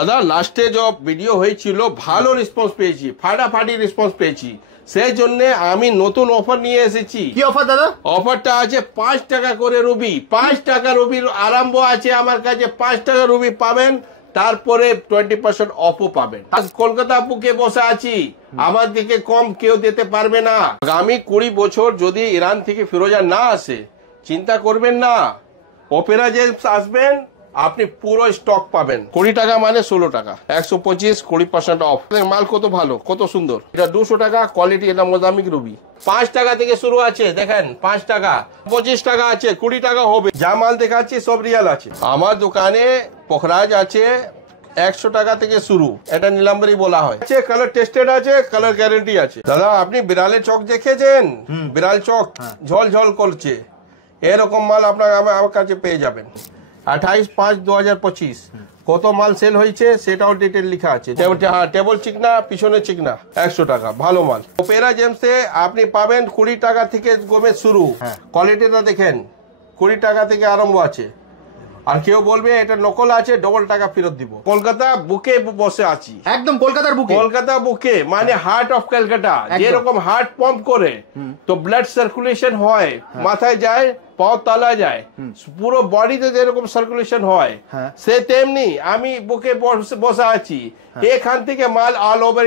দাদা লাস্টে যে ভিডিও হয়েছিল ভালো রেসপন্স পেয়েছি, ফাটাফাটি রেসপন্স পেয়েছি, সেই জন্য আমি নতুন অফার নিয়ে এসেছি। কি অফার দাদা? অফারটা আছে 5 টাকা করে রুবি, 5 টাকা রুবির আরম্ভ আছে আমার কাছে। 5 টাকা রুবি পাবেন, তারপরে 20% অফও পাবেন। কলকাতা বুকে বসে আছি, আমার দিকে কম কেউ দিতে পারবে না। আগামী 20 বছর যদি ইরান থেকে ফিরোজা না আসে, চিন্তা করবেন না, অপেরা জেমস আসবেন, আপনি পুরো স্টক পাবেন। 20 টাকা মানে 16 টাকা, 125 20% অফ। মাল কত ভালো, কত সুন্দর। এটা 200 টাকা কোয়ালিটি, এটা মোজামিক রুবি। 5 টাকা থেকে শুরু আছে, দেখেন 5 টাকা, 25 টাকা আছে, 20 টাকা হবে। যা মাল দেখাচ্ছি সব রিয়াল আছে। আমার দোকানে পোখরাজ আছে 100 টাকা থেকে শুরু, এটা নীলাম্বরী বলা হয়। কালার টেস্টেড আছে, কালার গ্যারেন্টি আছে। দাদা আপনি বিড়ালের চোখ দেখেছেন? বিড়াল চোখ ঝল ঝল করছে, এরকম মাল আপনার আমার কাছে পেয়ে যাবেন। 28/5/2025 কত মাল সেল হয়েছে সেটাও ডিটেল লেখা আছে। টেবল চিকনা, পিছনে চিকনা, 100 টাকা, ভালো মাল। অপেরা জেমসে আপনি পাবেন 20 টাকা থেকে গমে শুরু। কোয়ালিটিটা দেখেন, 20 টাকা থেকে আরম্ভ আছে। আর কেউ বলবে এটা নকল আছে, ডবল টাকা ফেরত দিব। কলকাতা বুকে বসে আছি, একদম কলকাতার বুকে। কলকাতা বুকে মানে হার্ট অফ কলকাতা। যেরকম হার্ট পাম্প করে তো ব্লাড সার্কুলেশন হয়, মাথায় যায়, পাও তালা যায়, পুরো বডিতে যেরকম সার্কুলেশন হয়, সে তেমনি আমি বুকে বসে আছি। এখান থেকে মাল অল ওভার